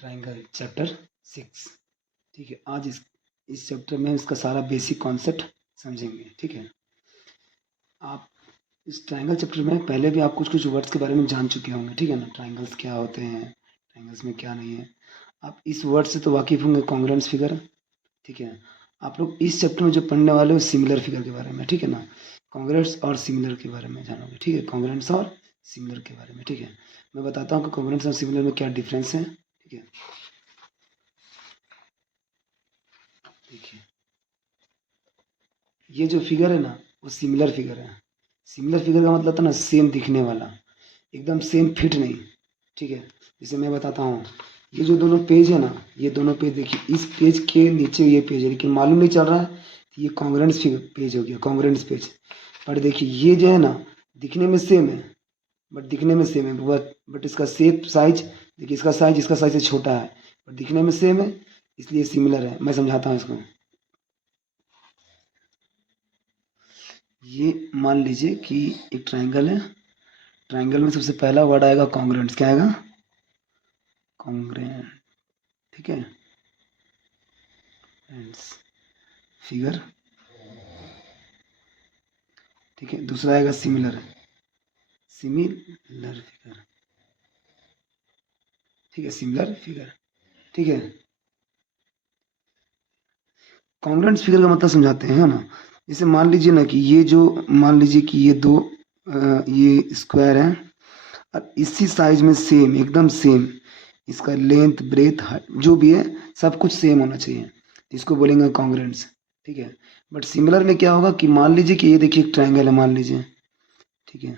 Triangle chapter 6। ठीक है, आज इस चैप्टर में इसका सारा बेसिक कॉन्सेप्ट समझेंगे। ठीक है, आप इस ट्रायंगल चैप्टर में पहले भी आप कुछ कुछ वर्ड्स के बारे में जान चुके होंगे। ठीक है ना, ट्रायंगल्स क्या होते हैं, ट्रायंगल्स में क्या नहीं है, आप इस वर्ड से तो वाकिफ होंगे, कॉन्ग्रुएंस फिगर। ठीक है, आप लोग इस चैप्टर में जो पढ़ने वाले हो सिमिलर फिगर के बारे में। ठीक है ना, कॉन्ग्रुएंस और सिमिलर के बारे में जानोगे। ठीक है, कॉन्ग्रुएंस और सिमिलर के बारे में। ठीक है, मैं बताता हूँ कि कॉन्ग्रुएंस और सिमिलर में क्या डिफरेंस है। ठीक है, देखिए ये जो फिगर है ना वो सिमिलर फिगर है। सिमिलर फिगर का मतलब था ना सेम दिखने वाला, एकदम सेम फिट नहीं। ठीक है, जैसे मैं बताता हूँ, ये जो दोनों पेज है ना, ये दोनों पेज देखिए, इस पेज के नीचे ये पेज है, लेकिन मालूम नहीं चल रहा है तो ये कॉन्ग्रुएंस पेज हो गया, कॉन्ग्रुएंस पेज। पर देखिए ये जो है ना दिखने में सेम है, दिखने में सेम है, बट इसका शेप साइज देखिए, इसका साइज से छोटा है, पर दिखने में सेम है, इसलिए सिमिलर है। मैं समझाता हूँ इसको। ये मान लीजिए कि एक ट्रायंगल है, ट्रायंगल में सबसे पहला वर्ड आएगा कॉन्ग्रुएंस। क्या आएगा? कॉन्ग्रुएंट। ठीक है, फिगर। ठीक है, दूसरा आएगा सिमिलर, सिमिलर फिगर। ठीक है, सिमिलर फिगर। ठीक है, कॉन्ग्रुएंट फिगर का मतलब समझाते हैं, है ना। जैसे मान लीजिए ना कि ये जो, मान लीजिए कि ये दो ये स्क्वायर है और इसी साइज में सेम, एकदम सेम, इसका लेंथ ब्रेथ हाइट जो भी है सब कुछ सेम होना चाहिए, इसको बोलेंगे कॉन्ग्रुएंस। ठीक है, बट सिमिलर में क्या होगा कि मान लीजिए कि ये देखिए एक ट्रायंगल है, मान लीजिए। ठीक है,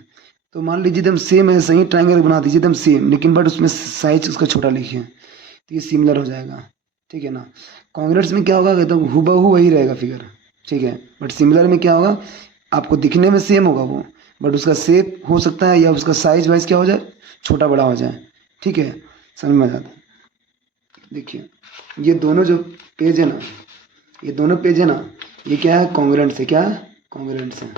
तो मान लीजिए एकदम सेम है, सही ट्रायंगल बना दीजिए एकदम सेम, लेकिन बट उसमें साइज उसका छोटा लिखिए तो ये सिमिलर हो जाएगा। ठीक है ना, कॉन्ग्रुएंस में क्या होगा, एकदम हूबहू वही रहेगा फिगर। ठीक है, बट सिमिलर में क्या होगा, आपको दिखने में सेम होगा वो, बट उसका शेप हो सकता है या उसका साइज वाइज क्या हो जाए, छोटा बड़ा हो जाए। ठीक है, समझ में आ जाता है। देखिए ये दोनों जो पेज है ना, ये दोनों पेज है ना, ये क्या है, कॉन्ग्रुएंट है। क्या है? कॉन्ग्रुएंट है।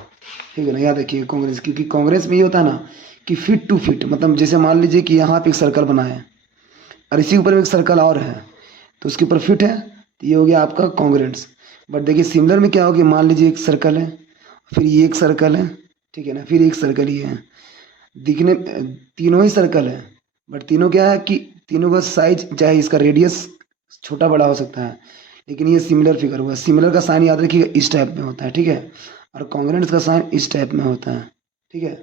ठीक है ना, याद रखिए कॉन्ग्रुएंस, क्योंकि कॉन्ग्रुएंस में ये होता है ना कि फिट टू फिट, मतलब जैसे मान लीजिए कि यहाँ पे एक सर्कल बना है और इसी ऊपर में एक सर्कल और है, तो उसके ऊपर फिट है, तो ये हो गया आपका कॉन्ग्रुएंस। बट देखिए सिमिलर में क्या होगा, मान लीजिए एक सर्कल है, फिर ये एक सर्कल है, ठीक है ना, फिर एक सर्कल ये है, दिखने तीनों ही सर्कल है, बट तीनों क्या है कि तीनों का साइज, चाहे इसका रेडियस छोटा बड़ा हो सकता है, लेकिन ये सिमिलर फिगर हुआ। सिमिलर का साइन याद रखिएगा इस टाइप में होता है। ठीक है, और कॉन्ग्रुएंट का साइन इस टाइप में होता है। ठीक है,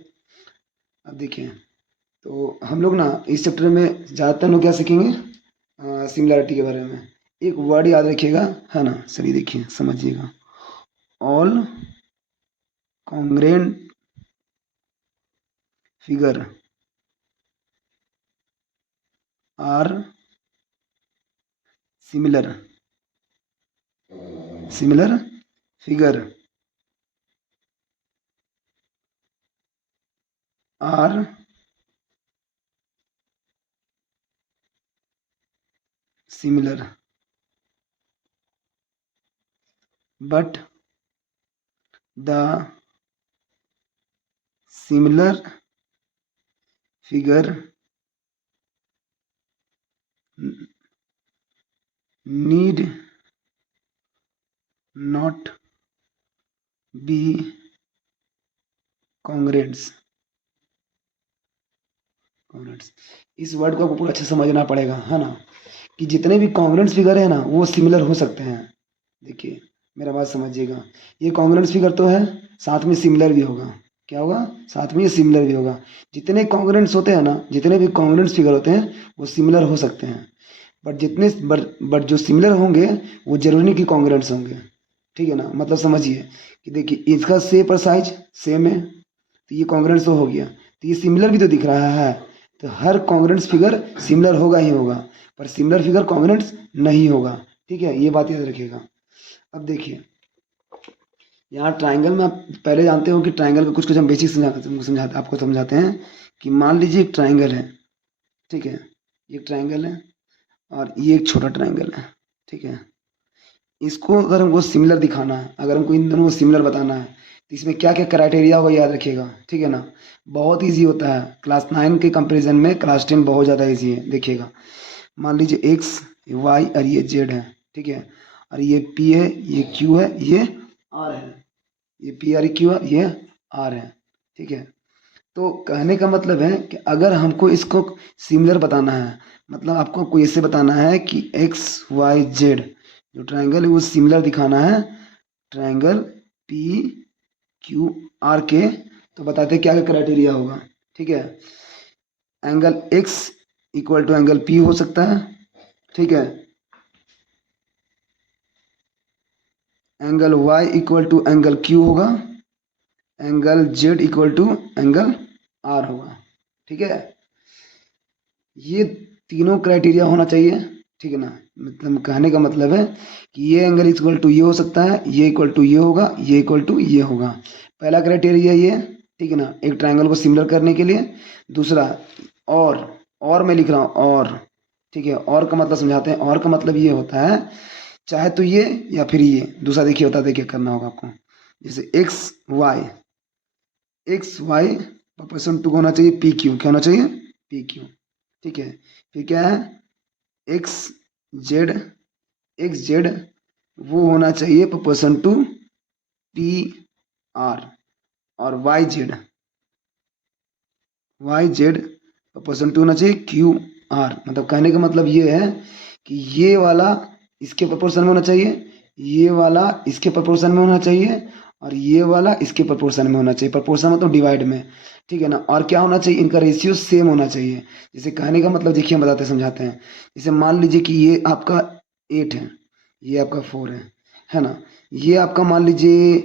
अब देखिए, तो हम लोग ना इस चैप्टर में ज़्यादातर लोग क्या सीखेंगे, सिमिलरिटी के बारे में। एक वर्ड याद रखिएगा, है ना, चलिए देखिए समझिएगा, all congruent figure are similar, similar figure are similar, but the similar figure need not be congruents। इस वर्ड को आपको पूरा अच्छा समझना पड़ेगा, है ना, कि जितने भी कॉन्ग्रुएंट फिगर है ना वो सिमिलर हो सकते हैं। देखिए मेरा बात समझिएगा, ये कॉन्ग्रुएंट फिगर तो है, साथ में सिमिलर भी होगा। क्या होगा? साथ में ये सिमिलर भी होगा। जितने कॉन्ग्रुएंट्स होते हैं ना, जितने भी कॉन्ग्रुएंट फिगर होते हैं वो सिमिलर हो सकते हैं, बट बट जो सिमिलर होंगे वो जरूरी नहीं कि कॉन्ग्रुएंट्स होंगे। ठीक है ना, मतलब समझिए कि देखिए इसका शेप और साइज सेम है, तो ये कॉन्ग्रुएंट्स तो हो गया, तो ये सिमिलर भी तो दिख रहा है, तो हर कॉन्ग्रुएंट्स फिगर सिमिलर होगा ही होगा, पर सिमिलर फिगर कॉन्ग्रुएंट्स नहीं होगा। ठीक है, ये बात याद रखिएगा। अब देखिए यहाँ ट्राइंगल में आप पहले जानते हो कि ट्राइंगल का कुछ कुछ हम बेसिक समझाते आपको समझाते हैं कि मान लीजिए एक ट्राइंगल है। ठीक है, एक ट्राइंगल है और ये एक छोटा ट्राइंगल है। ठीक है, इसको अगर हमको सिमिलर दिखाना है, अगर हमको इन दोनों को सिमिलर बताना है, तो इसमें क्या क्या क्राइटेरिया होगा याद रखिएगा। ठीक है ना, बहुत इजी होता है, क्लास 9 के कंपैरिजन में क्लास 10 बहुत ज़्यादा इजी है। देखिएगा मान लीजिए एक्स वाई और ये जेड है, ठीक है, और ये पी है, ये क्यू है, ये आर है, ये पी आर क्यू है, ये आर है, ठीक है। तो कहने का मतलब है कि अगर हमको इसको सिमिलर बताना है, मतलब आपको कोई ऐसे बताना है कि एक्स वाई जेड जो ट्रायंगल है वो सिमिलर दिखाना है ट्रायंगल पी क्यू आर के, तो बताते क्या क्या क्राइटेरिया होगा, ठीक है। Angle X equal to angle P हो सकता है, ठीक है। Angle Y equal to angle Q होगा, angle Z equal to angle R होगा, ठीक है। ये तीनों क्राइटेरिया होना चाहिए, ठीक है ना। मतलब कहने का मतलब है कि ये एंगल इक्वल टू ये हो सकता है, ये इक्वल टू ये होगा, ये इक्वल टू ये होगा। पहला क्राइटेरिया ये, ठीक है ना, एक ट्रायंगल को सिमिलर करने के लिए। दूसरा और मैं लिख रहा हूँ और, ठीक है। और का मतलब समझाते हैं। और का मतलब ये होता है चाहे तो ये या फिर ये। दूसरा देखिए होता है क्या करना होगा आपको, जैसे एक्स वाई प्रोपोर्शन टू होना चाहिए पी क्यू, क्या होना चाहिए पी क्यू, ठीक है। फिर क्या है एक्स जेड वो होना चाहिए प्रोपोर्शन टू पी आर, और वाई जेड प्रोपोर्शन टू होना चाहिए क्यू आर। मतलब कहने का मतलब ये है कि ये वाला इसके प्रोपोर्शन में होना चाहिए, ये वाला इसके प्रोपोर्शन में होना चाहिए, और ये वाला इसके प्रोपोर्शन में होना चाहिए। प्रोपोर्शन मतलब डिवाइड में, ठीक है ना। और क्या होना चाहिए, इनका रेशियो सेम होना चाहिए। जैसे कहने का मतलब देखिए हम बताते समझाते हैं। जैसे मान लीजिए कि ये आपका 8 है, ये आपका 4 है ना। ये आपका मान लीजिए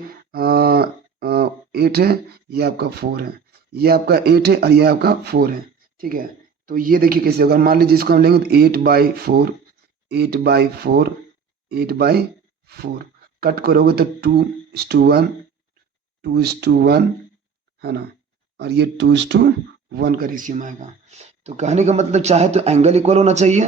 8 है, ये आपका 4 है, ये आपका 8 है और ये आपका 4 है, ठीक है। तो ये देखिए कैसे होगा। मान लीजिए इसको हम लेंगे तो 8/4, 8/4, 8/4 कट करोगे तो 2:1, 2:1 है ना, और ये 2:1 का रेशियो में आएगा। तो कहने का मतलब चाहे तो एंगल इक्वल होना चाहिए,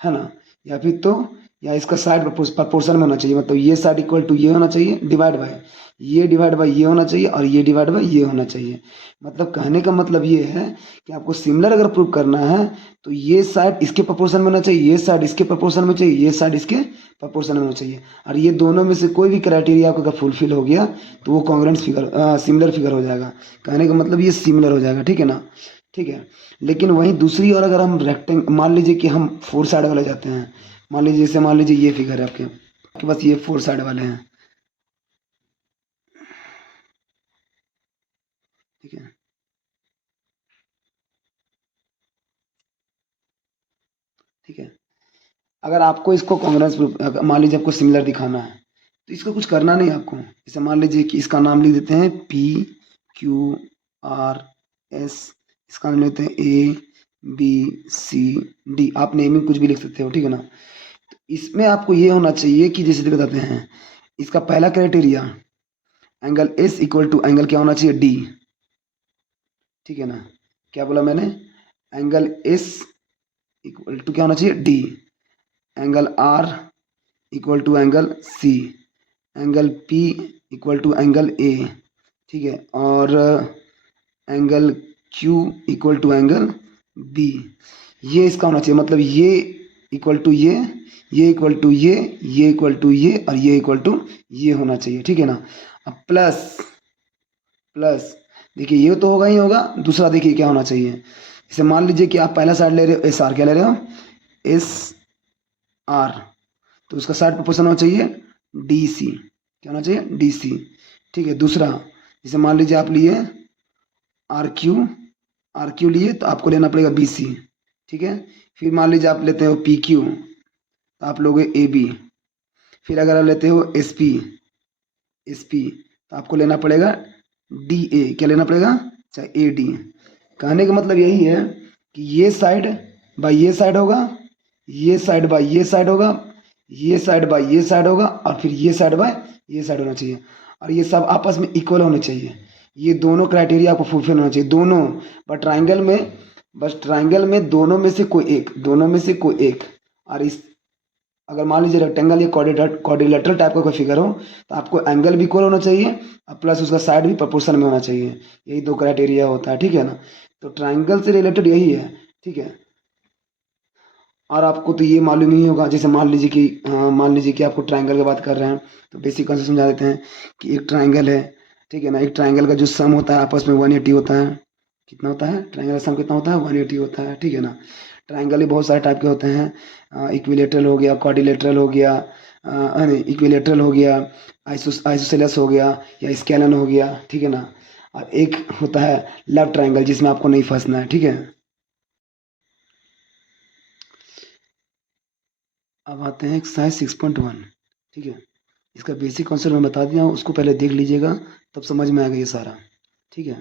है ना, या फिर तो या इसका साइड प्रपोर्शन में होना चाहिए। मतलब ये साइड इक्वल टू ये होना चाहिए डिवाइड बाय ये, डिवाइड बाय ये होना चाहिए, और ये डिवाइड बाय ये होना चाहिए। मतलब कहने का मतलब ये है कि आपको सिमिलर अगर प्रूव करना है तो ये साइड इसके प्रपोर्शन में होना चाहिए, ये साइड इसके प्रपोर्शन में चाहिए, ये साइड इसके प्रपोर्शन में होना चाहिए। और ये दोनों में से कोई भी क्राइटेरिया आपका अगर फुलफिल हो गया तो वो कॉन्ग्रुएंट फिगर सिमिलर फिगर हो जाएगा। कहने का मतलब ये सिमिलर हो जाएगा, ठीक है ना, ठीक है। लेकिन वहीं दूसरी ओर अगर हम मान लीजिए कि हम 4 साइड वाले जाते हैं। मान लीजिए जैसे मान लीजिए ये फिगर है आपके पास, ये 4 साइड वाले हैं, ठीक है, ठीक है। अगर आपको इसको कांग्रेस मान लीजिए आपको सिमिलर दिखाना है तो इसको कुछ करना नहीं आपको। जैसे मान लीजिए कि इसका नाम लिख देते हैं पी क्यू आर एस, इसका नाम लेते हैं ए बी सी डी। आप नेमिंग कुछ भी लिख सकते हो, ठीक है ना। तो इसमें आपको ये होना चाहिए कि जैसे बताते हैं इसका पहला criteria angle S equal to angle क्या होना चाहिए डी, ठीक है ना। क्या बोला मैंने, एंगल एस इक्वल टू क्या होना चाहिए D, angle R equal to angle C, angle P equal to angle A, ठीक है, और angle Q equal to angle B. ये इसका होना चाहिए। मतलब ये इक्वल टू ये इक्वल टू ये इक्वल टू ये, और ये इक्वल टू ये होना चाहिए, ठीक है ना। अब प्लस देखिए ये तो होगा ही होगा। दूसरा देखिए क्या होना चाहिए। जैसे मान लीजिए कि आप पहला साइड ले रहे हो एस आर, क्या ले रहे हो एस आर, तो उसका साइड प्रोपोर्शन होना चाहिए डी सी, क्या होना चाहिए डी सी, ठीक है। दूसरा जैसे मान लीजिए आप लिए आर क्यू लिए तो आपको लेना पड़ेगा बी सी, ठीक है। फिर मान लीजिए आप लेते हो पी क्यू तो आप लोगे ए बी। फिर अगर आप लेते हो एस पी तो आपको लेना पड़ेगा डी ए, क्या लेना पड़ेगा चाहे ए डी। कहने का मतलब यही है कि ये साइड बाय ये साइड होगा, ये साइड बाय ये साइड होगा, ये साइड बाय ये साइड होगा, और फिर ये साइड बाय ये साइड होना चाहिए। और ये सब आपस में इक्वल होने चाहिए। ये दोनों क्राइटेरिया आपको फुलफिल होना चाहिए, दोनों। बस ट्राइंगल में दोनों में से कोई एक। और इस अगर मान लीजिए रेक्टेंगल या क्वाड्रिलेटरल टाइप का कोई फिगर हो तो आपको एंगल भी इक्वल होना चाहिए और प्लस उसका साइड भी प्रोपोर्शन में होना चाहिए। यही दो क्राइटेरिया होता है, ठीक है ना। तो ट्राइंगल से रिलेटेड यही है, ठीक है। और आपको तो ये मालूम ही होगा, जैसे मान लीजिए कि आपको ट्रायंगल की बात कर रहे हैं, तो बेसिक कॉन्सेप्ट समझा देते हैं कि एक ट्रायंगल है, ठीक है ना। एक ट्रायंगल का जो सम होता है आपस में 180 होता है। कितना होता है ट्रायंगल का सम, कितना होता है 180 होता है, ठीक है ना। ट्रायंगल ही बहुत सारे टाइप के होते हैं, इक्विलेटरल हो गया, क्वाड्रिलेटरल हो गया, इक्विलेटरल हो गया, आइसोसेलेस हो गया, या स्केलन हो गया, ठीक है ना। और एक होता है लव ट्रायंगल, जिसमें आपको नहीं फंसना है, ठीक है। अब आते हैं एक्सरसाइज 6.1, ठीक है। इसका बेसिक कॉन्सेप्ट मैं बता दिया हूँ, उसको पहले देख लीजिएगा, तब समझ में आएगा ये सारा, ठीक है।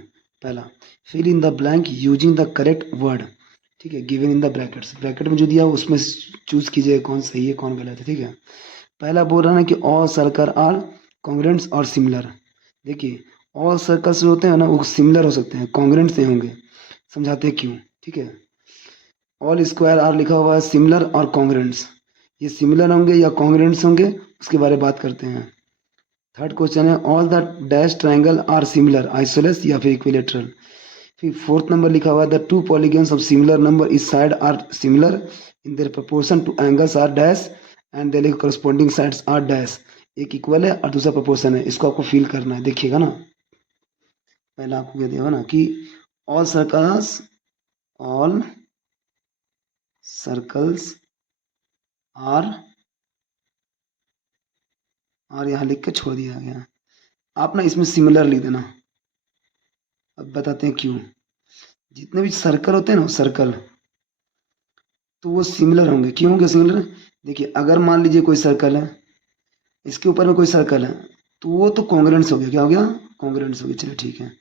पहला, fill in the blank using the correct word, ठीक है, given in the brackets. Bracket में जो दिया उसमें चूज कीजिए कौन सही है कौन गलत है, ठीक है। पहला बोल रहा है ना कि ऑल सर्कल आर कॉन्ग्रेंट्स और सिमिलर। देखिए, ऑल सर्कल्स जो होते हैं ना वो सिमिलर हो सकते हैं, कॉन्ग्रेंट्स नहीं होंगे। समझाते हैं क्यों, ठीक है। ऑल स्क्वायर आर लिखा हुआ है सिमिलर और कॉन्ग्रेंट्स, ये सिमिलर होंगे या कॉन्ग्रेंट्स होंगे, उसके बारे में बात करते हैं। थर्ड क्वेश्चन है all the dash triangle are similar, isosceles या फिर इक्विलेटरल। फिर फोर्थ नंबर लिखा हुआ है the two polygons of similar number इस side are similar in their proportion to angles are dash and their corresponding sides are dash. एक equal है और दूसरा प्रोपोर्शन है, इसको आपको फील करना है, देखिएगा ना। पहला आपको क्या दिया ना कि ऑल सर्कल्स आर, और यहाँ लिख के छोड़ दिया गया। आप ना इसमें सिमिलर लिख देना। अब बताते हैं क्यों। जितने भी सर्कल होते हैं ना सर्कल, तो वो सिमिलर होंगे। क्यों होंगे सिमिलर? देखिए, अगर मान लीजिए कोई सर्कल है, इसके ऊपर में कोई सर्कल है, तो वो तो कॉन्ग्रेंट्स हो गया। क्या हो गया? कॉन्ग्रेंट्स हो गया, चलिए ठीक है।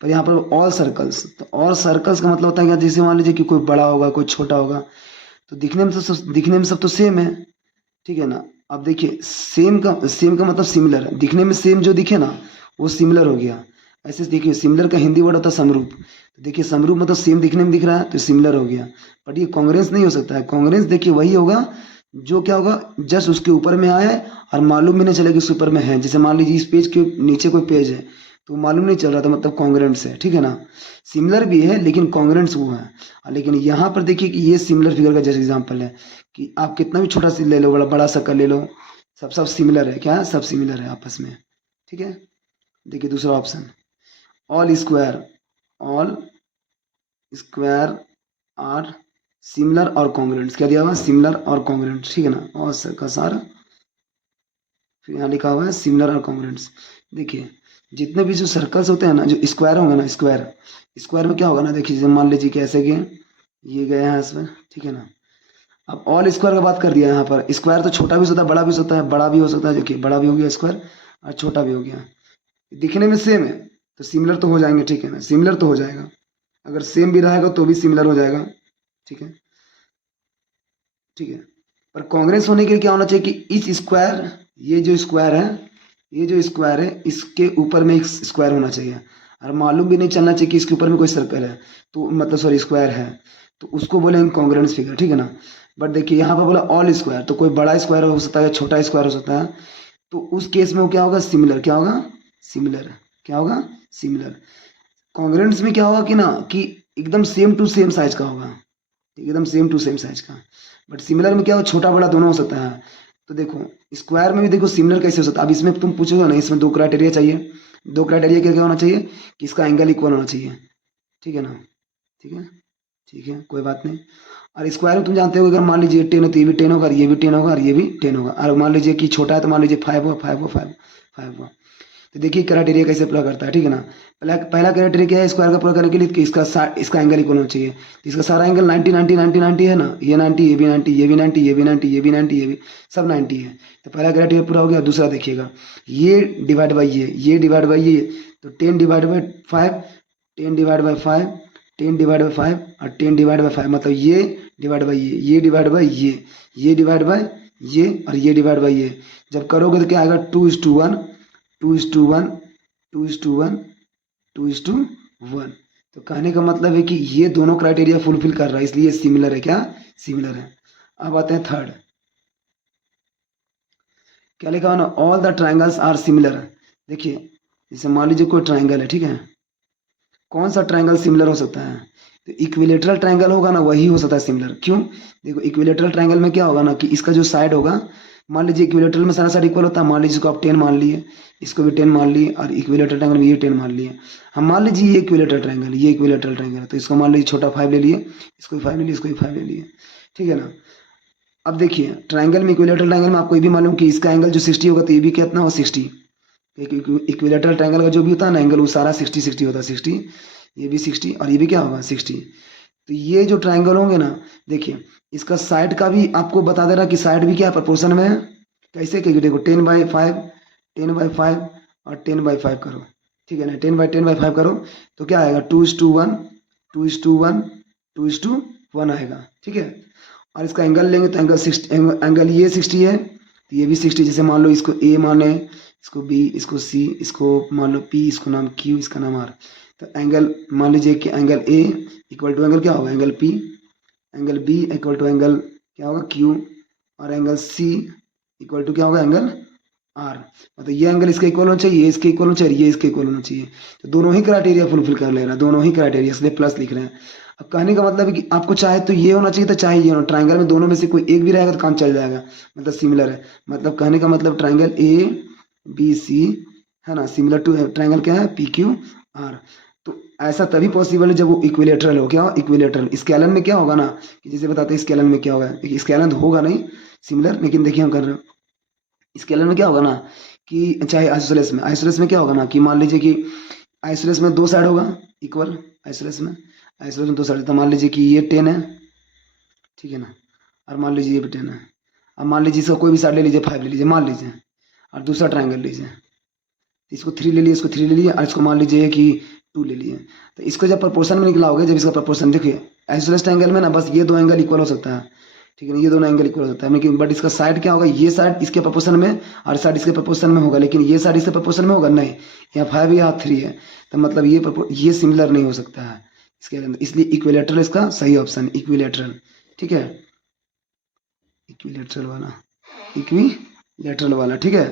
पर यहाँ पर ऑल सर्कल्स, तो ऑल सर्कल्स का मतलब होता है कि जैसे मान लीजिए कि कोई बड़ा होगा कोई छोटा होगा, तो दिखने में सब तो सेम है, ठीक है ना। अब देखिए, सेम का मतलब सिमिलर है। दिखने में सेम जो दिखे ना वो सिमिलर हो गया। ऐसे देखिए, सिमिलर का हिंदी वर्ड होता है समरूप। तो देखिए, समरूप मतलब सेम दिखने में दिख रहा है तो सिमिलर हो गया। बट ये कांग्रेंस नहीं हो सकता है। कांग्रेंस देखिए वही होगा जो क्या होगा, जस्ट उसके ऊपर में आया है और मालूम भी नहीं चलेगा उसके ऊपर में है। जैसे मान लीजिए इस पेज के नीचे कोई पेज है तो मालूम नहीं चल रहा था, मतलब कॉन्ग्रेंट्स है, ठीक है ना। सिमिलर भी है लेकिन कॉन्ग्रेंट्स वो है। लेकिन यहाँ पर देखिए कि ये सिमिलर फिगर का जैसे एग्जांपल है कि आप कितना भी छोटा सा ले लो, बड़ा बड़ा सर्कल ले लो, सब सिमिलर है। क्या है? सब सिमिलर है आपस में, ठीक है। देखिए दूसरा option, all square are similar और कॉन्ग्रेंट्स। क्या दिया हुआ? सिमिलर और कॉन्ग्रेंट्स, ठीक है ना। और सर्कल्स आर, फिर यहाँ लिखा हुआ है सिमिलर और कॉन्ग्रेंट्स। देखिए, जितने भी जो सर्कल्स होते हैं ना, जो स्क्वायर होंगे ना, स्क्वायर में क्या होगा ना, देखिए जैसे मान लीजिए कि ऐसे कि ये गए हैं इसमें, ठीक है ना। अब ऑल स्क्वायर का बात कर दिया यहाँ पर। स्क्वायर तो छोटा भी हो सकता है, बड़ा भी हो सकता है, बड़ा भी हो सकता है। देखिए, बड़ा भी हो गया स्क्वायर और छोटा भी हो गया। दिखने में सेम है तो सिमिलर तो हो जाएंगे, ठीक है ना। सिमिलर तो हो जाएगा, अगर सेम भी रहेगा तो भी सिमिलर हो जाएगा, ठीक है, ठीक है। पर कांग्रेस होने के लिए क्या होना चाहिए कि इस स्क्वायर, ये जो स्क्वायर है, इसके ऊपर में एक स्क्वायर होना चाहिए। और मालूम भी नहीं चलना चाहिए कि इसके ऊपर में कोई सर्कल है, तो मतलब सॉरी स्क्वायर है, तो उसको बोलेंगे कॉन्ग्रेंस फिगर, ठीक है ना। बट देखिए यहाँ पर बोला ऑल स्क्वायर, तो कोई बड़ा स्क्वायर हो सकता है, छोटा स्क्वायर हो सकता है। तो उस केस में वो क्या होगा? सिमिलर। क्या होगा? सिमिलर। क्या होगा? सिमिलर। कॉन्ग्रेंट्स में क्या होगा कि ना कि एकदम सेम टू सेम साइज का होगा, एकदम सेम टू सेम साइज का। बट सिमिलर में क्या होगा? छोटा बड़ा दोनों हो सकता है। तो देखो, स्क्वायर में भी देखो सिमिलर कैसे हो सकता है। अब इसमें तुम पूछोगे ना, इसमें दो क्राइटेरिया चाहिए। दो क्राइटेरिया क्या क्या होना चाहिए कि इसका एंगल इक्वल होना चाहिए, ठीक है ना। ठीक है, ठीक है, कोई बात नहीं। और स्क्वायर में तुम जानते हो, अगर मान लीजिए 10 है तो ये भी 10 होगा, और ये भी 10 होगा, और ये भी 10 होगा। और मान लीजिए कि छोटा है तो मान लीजिए 5 होगा, 5 होगा, 5 5 होगा। तो देखिए क्राइटेरिया कैसे पूरा करता है, ठीक है ना। पहला क्राइटेरिया क्या है स्क्वायर का पूरा करने के लिए कि इसका एंगल इक्वल होना चाहिए। तो इसका सारा एंगल 90 90 90 90 है ना। ये 90, ये भी 90, ये भी 90, ये भी 90, ये भी 90, ये भी सब 90 है। तो पहला क्राइटेरिया पूरा हो गया। दूसरा देखिएगा, ये डिवाइड बाई ये डिवाइड बाई ये, तो 10 divide by 5, 10 divide by 5, 10 divide by 5 और 10 डिवाइड बाई 5, मतलब ये डिवाइड बाई ये डिवाइड बाई ये डिवाइड बाई ये और ये डिवाइड बाई ये। जब करोगे तो क्या आएगा? 2:1, 2:1, 2:1, 2:1। तो कहने का मतलब है कि ये दोनों क्राइटेरिया फुलफिल कर रहा है, इसलिए सिमिलर है। क्या? सिमिलर है। अब आते हैं थर्ड, क्या लिखा है ना, all the triangles are similar. देखिए, जैसे मान लीजिए कोई ट्राइंगल है, ठीक है। कौन सा ट्राइंगल सिमिलर हो सकता है? तो इक्विलेटरल ट्रायंगल होगा ना वही हो सकता है सिमिलर। क्यों? देखो इक्विलेटरल ट्रायंगल में क्या होगा ना कि इसका जो साइड होगा, मान लीजिए इक्विलेटरल में सारा साइड इक्वल होता है, मान लीजिए इसको आप 10 मान लिए, इसको भी 10 मान लिए, और इक्विलेटरल ट्रायंगल में ये 10 मान लिए। हम मान लीजिए ये इक्विलेटरल ट्रायंगल, ये इक्विलेटरल ट्रायंगल है, तो इसको मान लीजिए छोटा 5 ले लिए, इसको भी 5 ले लिए, इसको भी 5 ले लिए, ठीक है ना। अब देखिए ट्रायंगल में, इक्विलेटरल ट्रायंगल में आपको ये भी मालूम कि इसका एंगल जो 60 होगा तो ये भी कितना हो 60। इक्विलेटरल ट्रायंगल का जो भी होता है ना एंगल वो सारा 60 होता है, 60, ये भी 60 और ये भी क्या होगा 60। तो ये जो ट्रायंगल होंगे ना, देखिए इसका साइड का भी आपको बता दे रहा कि साइड भी क्या प्रोपोर्शन में है। कैसे? क्योंकि देखो 10/5, 10/5 और 10/5 करो, ठीक है ना, 10/5 करो तो क्या आएगा 2:1, 2:1, 2:1 आएगा, ठीक है। और इसका एंगल लेंगे तो एंगल 60, एंगल ये 60 है तो ये भी 60। जैसे मान लो इसको ए माने, इसको बी, इसको सी, इसको मान लो पी, इसको नाम क्यू, इसका नाम आर। तो एंगल मान लीजिए कि angle A equal to angle क्या होगा angle P, angle B equal to angle क्या होगा क्यू, और एंगल सी इक्वल टू क्या होगा एंगल आर। मतलब ये एंगल इसके इक्वल होना चाहिए, ये इसके इक्वल होना चाहिए, ये इसके इक्वल होना चाहिए। तो दोनों ही क्राइटेरिया फुलफिल कर ले रहा है, दोनों ही क्राइटेरिया, इसलिए प्लस लिख रहे हैं। अब कहने का मतलब है कि आपको चाहे तो ये होना चाहिए, तो चाहे ये होना, ट्राइंगल में दोनों में से कोई एक भी रहेगा तो काम चल जाएगा, मतलब सिमिलर है। मतलब कहने का मतलब ट्राइंगल ए बी सी है ना, सिमिलर टू ट्राइंगल क्या है पी क्यू आर। तो ऐसा तभी पॉसिबल है जब वो इक्विलेटरल हो। क्या हो? इक्विलेटरल। स्केलन में क्या होगा ना कि जैसे बताते हैं स्केलन में क्या होगा, देखिए स्केलन तो होगा नहीं सिमिलर, लेकिन देखिए हम कर रहे हैं स्केलर में क्या होगा ना कि चाहे आइसोसेलेस में, आइसोसेलेस में क्या होगा ना कि मान लीजिए कि आइसोसेलेस में दो साइड होगा इक्वल, आइसोसेलेस में, आइसोसेलेस में दो साइड, तो मान लीजिए कि ये 10 है, ठीक है ना, और मान लीजिए ये भी 10 है। अब मान लीजिए इसका कोई भी साइड ले लीजिए, 5 ले लीजिए मान लीजिए, और दूसरा ट्राइंगल लीजिए, इसको 3 ले लिए, इसको 3 ले लिए, और इसको मान लीजिए कि 2 ले लिए। तो इसको जब प्रपोर्शन में निकला होगा, जब इसका प्रपोर्शन देखिए आइसोसेलेस ट्राइंगल में ना बस ये दो एंगल इक्वल हो सकता है, ठीक है ना, ये दोनों एंगल इक्वल होता है, लेकिन बट इसका साइड क्या होगा, ये साइड इसके प्रपोर्शन में और साइड इसके प्रपोर्शन में होगा, लेकिन ये साइड इसके प्रपोर्शन में होगा नहीं, यहाँ 5 या 3 है, तो मतलब ये सिमिलर नहीं हो सकता है इसके अंदर, इसलिए इक्विलेटरल इसका सही ऑप्शन, इक्विलेटरल, ठीक है, इक्विलेटरल वाला, इक्विलेटरल वाला, ठीक है।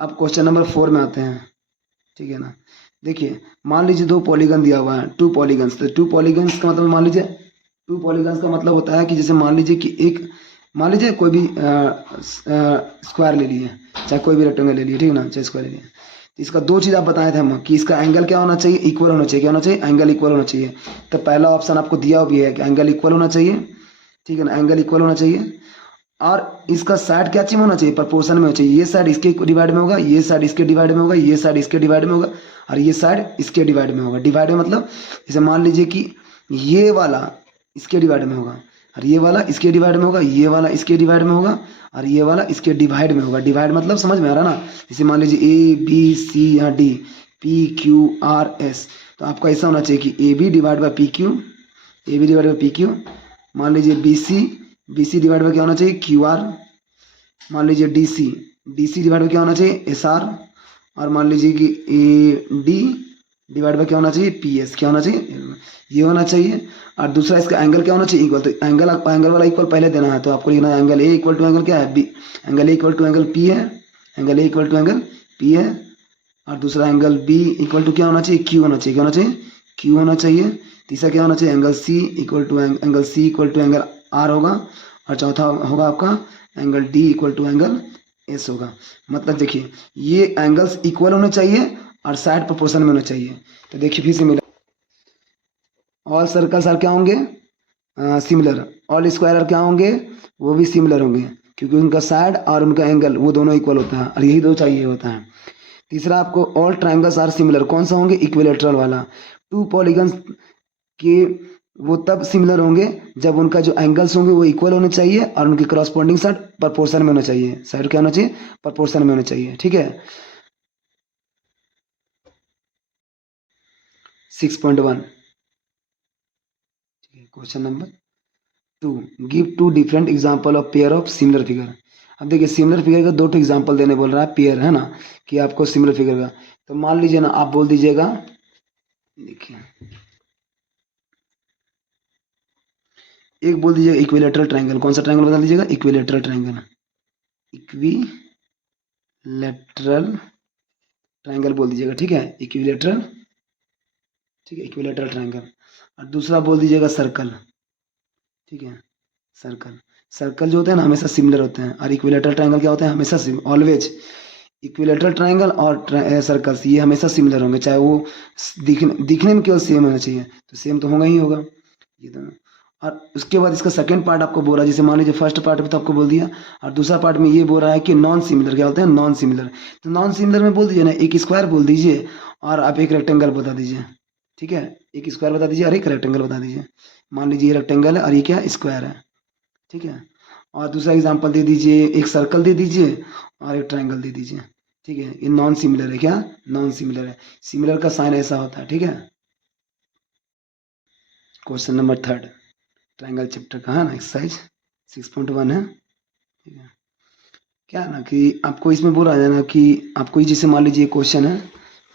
अब क्वेश्चन नंबर 4 में आते हैं, ठीक है ना। देखिए मान लीजिए दो पॉलीगन दिया हुआ है, 2 पॉलीगन्स, तो 2 पॉलीगन्स का मतलब मान लीजिए 2 पॉलीगन्स का मतलब होता है कि जैसे मान लीजिए कि एक, मान लीजिए कोई भी स्क्वायर ले लिए, चाहे कोई भी रेक्टेंगल ले लिए, ठीक है ना, चाहे स्क्वायर ले लिए, तो इसका दो चीज़ आप बताए थे हम कि इसका एंगल क्या होना चाहिए, इक्वल होना चाहिए, क्या होना चाहिए एंगल इक्वल होना चाहिए। तो पहला ऑप्शन आपको दिया भी है कि एंगल इक्वल होना चाहिए, ठीक है ना, एंगल इक्वल होना चाहिए, और इसका साइड क्या चीज होना चाहिए प्रोपोर्शन में होना चाहिए, ये साइड इसके डिवाइड में होगा, ये साइड इसके डिवाइड में होगा, ये साइड इसके डिवाइड में होगा, और ये साइड इसके डिवाइड में होगा। डिवाइड में मतलब जैसे मान लीजिए कि ये वाला इसके डिवाइड में होगा, और ये वाला इसके डिवाइड में होगा, ये वाला इसके डिवाइड में होगा, और ये वाला इसके डिवाइड में होगा। डिवाइड मतलब समझ में आ रहा ना, जैसे मान लीजिए ए बी सी या D, P Q R S, तो आपका ऐसा होना चाहिए कि A B divide by P Q, A B divide by P Q, मान लीजिए बी सी डिवाइड बाई क्या होना चाहिए क्यू आर, मान लीजिए डी सी डिवाइड बाई क्या होना चाहिए एस आर, और मान लीजिए कि ए डी डिवाइड बाई क्या होना चाहिए पी एस, क्या होना चाहिए ये होना चाहिए। और दूसरा इसका एंगल क्या होना चाहिए इक्वल, तो एंगल वाला इक्वल पहले देना है, तो आपको लिखना है angle A equal to angle क्या है B, angle A equal to angle P है, angle A equal to angle P है, और दूसरा एंगल बी इक्वल टू क्या होना चाहिए क्यू होना चाहिए, क्या होना चाहिए क्यू होना चाहिए। तीसरा क्या होना चाहिए angle C equal to angle R होगा, और चौथा होगा आपका angle D equal to angle S होगा। मतलब देखिए ये एंगल्स इक्वल होने चाहिए और साइड प्रोपोर्शन में होना चाहिए। तो देखिए फिर से मिला, ऑल सर्कल्स आर क्या होंगे सिमिलर, ऑल स्क्वायर क्या होंगे वो भी सिमिलर होंगे, क्योंकि उनका साइड और उनका एंगल वो दोनों इक्वल होता है, और यही दो चाहिए होता है। तीसरा आपको ऑल ट्राइंगल्स आर सिमिलर, कौन सा होंगे इक्विलेटरल वाला। 2 पॉलीगन्स के वो तब सिमिलर होंगे जब उनका जो एंगल्स होंगे वो इक्वल होने चाहिए, और उनके करस्पॉन्डिंग साइड प्रोपोर्शन में होना चाहिए, साइड क्या होना चाहिए प्रोपोर्शन में होना चाहिए, ठीक है। 6.1, question number 2, give 2 different example of pair of similar figure. अब देखिए सिमिलर फिगर का 2 एग्जांपल देने बोल रहा है, पेयर है ना, कि आपको सिमिलर फिगर का, तो मान लीजिए ना आप बोल दीजिएगा, देखिए एक बोल दीजिएगा इक्विलेटरल ट्रायंगल, कौन सा ट्रायंगल बता दीजिएगा इक्विलेटरल ट्रायंगल, इक्विलेटरल ट्रायंगल बोल दीजिएगा, ठीक है इक्विलेटरल, ठीक है इक्विलेटरल ट्रायंगल। और दूसरा बोल दीजिएगा सर्कल, ठीक है। सर्कल, सर्कल जो होते हैं ना हमेशा सिमिलर होते हैं, और इक्विलेटरल ट्रायंगल क्या होते हैं, हमेशा ऑलवेज इक्विलेटरल ट्रायंगल और सर्कल्स ये हमेशा सिमिलर होंगे, चाहे वो दिखने में केवल सेम होना चाहिए, तो सेम तो होगा ही होगा ये दोनों। और उसके बाद इसका सेकंड पार्ट आपको बोल रहा है, जैसे मान लीजिए फर्स्ट पार्ट में तो आपको बोल दिया, और दूसरा पार्ट में ये बोल रहा है कि नॉन सिमिलर क्या होते हैं, नॉन सिमिलर। तो नॉन सिमिलर में बोल दीजिए ना, एक स्क्वायर बोल दीजिए और आप एक रेक्टेंगल बता दीजिए, ठीक है। एक स्क्वायर बता दीजिए और एक रेक्टेंगल बता दीजिए। मान लीजिए ये रेक्टेंगल है और ये क्या स्क्वायर है, ठीक है। और दूसरा एग्जांपल दे दीजिए, एक सर्कल दे दीजिए और एक ट्रायंगल दे दीजिए, ठीक है। ये नॉन सिमिलर है, क्या नॉन सिमिलर है, सिमिलर का साइन ऐसा होता है, ठीक है। क्वेश्चन नंबर 3 ट्रायंगल चैप्टर का है ना, एक्सरसाइज 6.1 है, ठीक है। क्या है ना कि आपको इसमें बोला है ना कि आपको जैसे मान लीजिए क्वेश्चन है,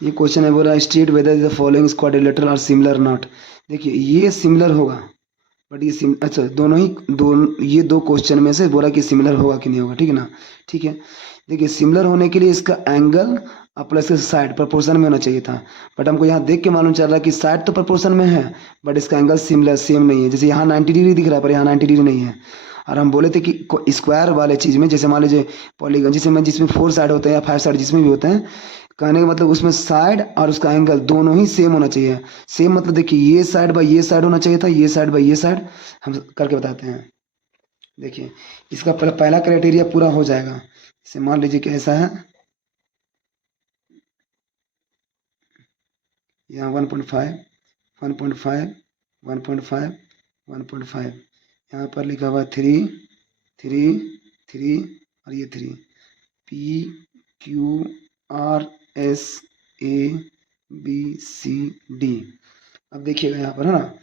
ये क्वेश्चन है बोला state whether the following quadrilateral are similar not. देखिए ये सिमिलर होगा, बट ये अच्छा दोनों ही ये दो क्वेश्चन में से बोला कि सिमिलर होगा कि नहीं होगा, ठीक है ना, ठीक है। देखिए सिमिलर होने के लिए इसका एंगल और प्लस साइड प्रोपोर्शन में होना चाहिए था, बट हमको यहाँ देख के मालूम चल रहा है कि साइड तो प्रोपोर्शन में है बट इसका एंगल सिमिलर सेम नहीं है। जैसे यहाँ 90 डिग्री दिख रहा है पर यहाँ 90 डिग्री नहीं है। और हम बोले थे कि स्क्वायर वाले चीज़ में, जैसे मान लीजिए पॉलीगन जिसमें 4 साइड होते हैं या 5 साइड जिसमें भी होते हैं, कहने का मतलब उसमें साइड और उसका एंगल दोनों ही सेम होना चाहिए। सेम मतलब देखिए ये साइड बाई ये साइड होना चाहिए था, ये साइड बाई ये साइड। हम करके बताते हैं। देखिए इसका पहला क्राइटेरिया पूरा हो जाएगा। इसे मान लीजिए कि ऐसा है, यहाँ 1.5 1.5 1.5 1.5, यहाँ पर लिखा हुआ 3 3 3 और ये 3, P Q R S A B C D। अब देखिएगा यहाँ पर है ना,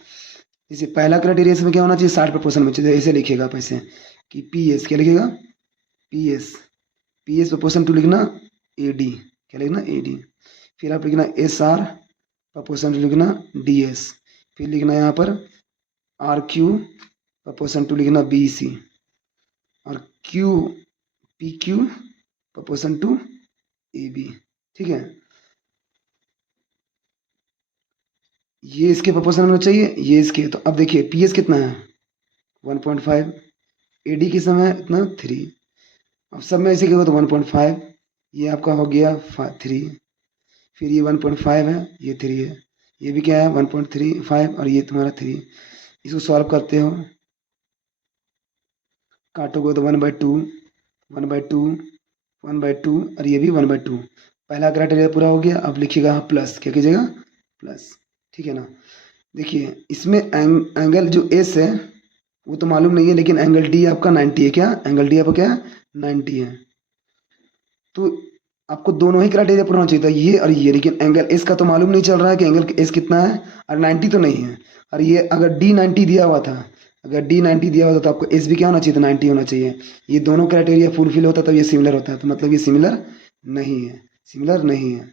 जैसे पहला क्राइटेरिया इसमें क्या होना चाहिए, 60 प्रोपोर्शन में चाहिए। ऐसे लिखिएगा आप ऐसे कि पी एस, क्या लिखिएगा पी एस प्रोपोर्शन टू लिखना ए डी, क्या लिखना ए डी। फिर आप लिखना एस आर प्रोपोर्शन टू लिखना डी एस। फिर लिखना यहाँ पर आर क्यू प्रोपोर्शन टू लिखना बी सी, और Q P Q proportion to A B, ठीक है। ये इसके प्रोपोर्शन में होना चाहिए, ये इसके। तो अब देखिए पी एस कितना है 1.5, ए डी किस समय है इतना 3। अब सब में ऐसे क्या तो 1.5, ये आपका हो गया 3, फिर ये 1.5 है, ये 3 है, ये भी क्या है 1.35 और ये तुम्हारा 3। इसको सॉल्व करते हो, काटोगे तो 1/2 1/2 1/2 और ये भी 1/2। पहला क्राइटेरिया पूरा हो गया। अब लिखिएगा प्लस, क्या कीजिएगा प्लस, ठीक है ना। देखिए इसमें एंगल जो एस है वो तो मालूम नहीं है, लेकिन एंगल डी आपका 90 है, क्या एंगल डी आपका क्या 90 है। तो आपको दोनों ही क्राइटेरिया पूरा होना चाहिए था, ये और ये, लेकिन एंगल एस का तो मालूम नहीं चल रहा है कि एंगल एस कितना है, और 90 तो नहीं है। और ये अगर डी 90 दिया हुआ था, अगर डी 90 दिया हुआ था तो आपको एस भी क्या होना चाहिए था 90 होना चाहिए। ये दोनों क्राइटेरिया फुलफिल होता तब ये सिमिलर होता है, तो मतलब ये सिमिलर नहीं है, सिमिलर नहीं है।